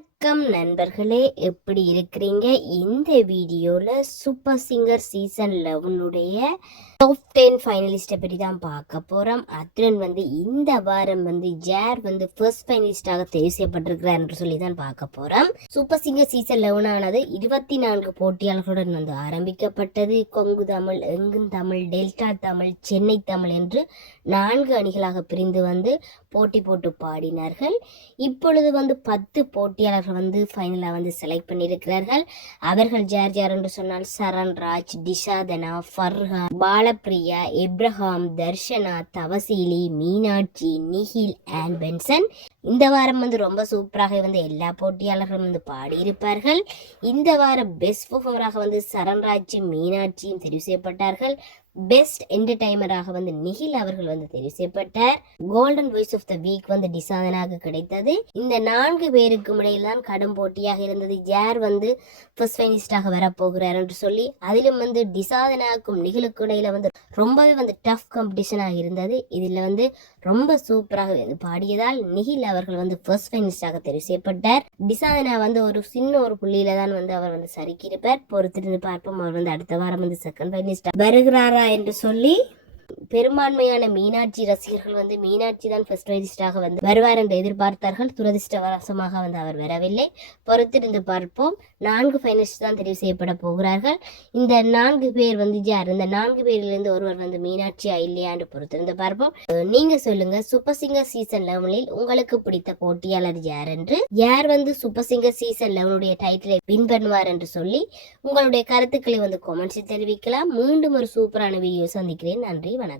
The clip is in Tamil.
வணக்கம் நண்பர்களே, எப்படி இருக்கிறீங்க? இந்த வீடியோல சூப்பர் சிங்கர் சீசன் 11 டாப் 10 ஃபைனலிஸ்ட்டை பற்றி தான் பார்க்க போகிறோம். அத்துடன் இந்த வாரம் ஜேர் ஃபர்ஸ்ட் ஃபைனலிஸ்டாக தெரிவு செய்யப்பட்டிருக்கிறார் என்று சொல்லி தான் பார்க்க போகிறோம். சூப்பர் சிங்கர் சீசன் 11 ஆனது 24 போட்டியாளர்களுடன் ஆரம்பிக்கப்பட்டது. கொங்கு தமிழ், எங்கும் தமிழ், டெல்டா தமிழ், சென்னை தமிழ் என்று 4 அணிகளாக பிரிந்து போட்டி போட்டு பாடினார்கள். இப்பொழுது 10 போட்டியாளர்கள் ஃபைனலாக செலக்ட் பண்ணியிருக்கிறார்கள். அவர்கள் ஜார் ஜார் என்று சொன்னால் Saranraj, Dishathana, Farhan, Balapriya, Abraham, Darshana, Thavaseeli, Meenakshi, Nihil and Benson. இந்த வாரம் ரொம்ப சூப்பராக எல்லா போட்டியாளர்களும் பாடியிருப்பார்கள். இந்த வாரம் பெஸ்ட் பர்ஃபார்மராக சரண்ராஜும் மீனாட்சியும் தெரிவு செய்யப்பட்டார்கள். பெஸ்ட் என்டர்டைனராக நிஹில் அவர்கள் தெரிவு செய்யப்பட்டார். Golden voice of the week டிசாதனாக கிடைத்தது. இந்த 4 பேருக்கும் இடையில் தான் கடும் போட்டியாக இருந்தது. யார் ஃபர்ஸ்ட் ஃபைனலிஸ்டாக வரப்போகிறார் என்று சொல்லி அதிலும் டிசாதனாக்கும் நிகிலுக்கும் இடையில ரொம்பவே டஃப் காம்படிஷனாக இருந்தது. இதுல ரொம்ப சூப்பராக பாடியதால் நிகில் அவர்கள் ஃபர்ஸ்ட் ஃபைனலிஸ்டாக தெரிவு செய்யப்பட்டார். டிசாதனா ஒரு சின்ன ஒரு புள்ளியில தான் அவர் சறுக்கி இருப்பார். பொறுத்திருந்து பார்ப்போம். அவர் அடுத்த வாரம் செகண்ட் ஃபைனலிஸ்டா வருகிறாரா என்று சொல்லி. பெரும்பான்மையான மீனாட்சி ரசிகர்கள் மீனாட்சி தான் ஃபர்ஸ்ட் ஃபைனலிஸ்டாக வருவார் என்று எதிர்பார்த்தார்கள். துரதிர்ஷ்டவசமாக அவர் வரவில்லை. பொறுத்திருந்து பார்ப்போம். 4 ஃபைனலிஸ்ட் தான் தெரிவு செய்யப்பட போகிறார்கள். இந்த 4 பேர் யார்? இந்த 4 பேரிலிருந்து ஒருவர் மீனாட்சியா இல்லையா என்று பொறுத்திருந்து பார்ப்போம். நீங்க சொல்லுங்க, சூப்பர் சிங்கர் சீசன் 11 உங்களுக்கு பிடித்த போட்டியாளர் யார் என்று, யார் சூப்பர் சிங்கர் சீசன் 11 டைட்டிலை வின் பண்ணுவார் என்று சொல்லி உங்களுடைய கருத்துக்களை கமெண்ட்ஸில் தெரிவிக்கலாம். மீண்டும் ஒரு சூப்பரான வீடியோ சந்திக்கிறேன். நன்றி, வணக்கம்.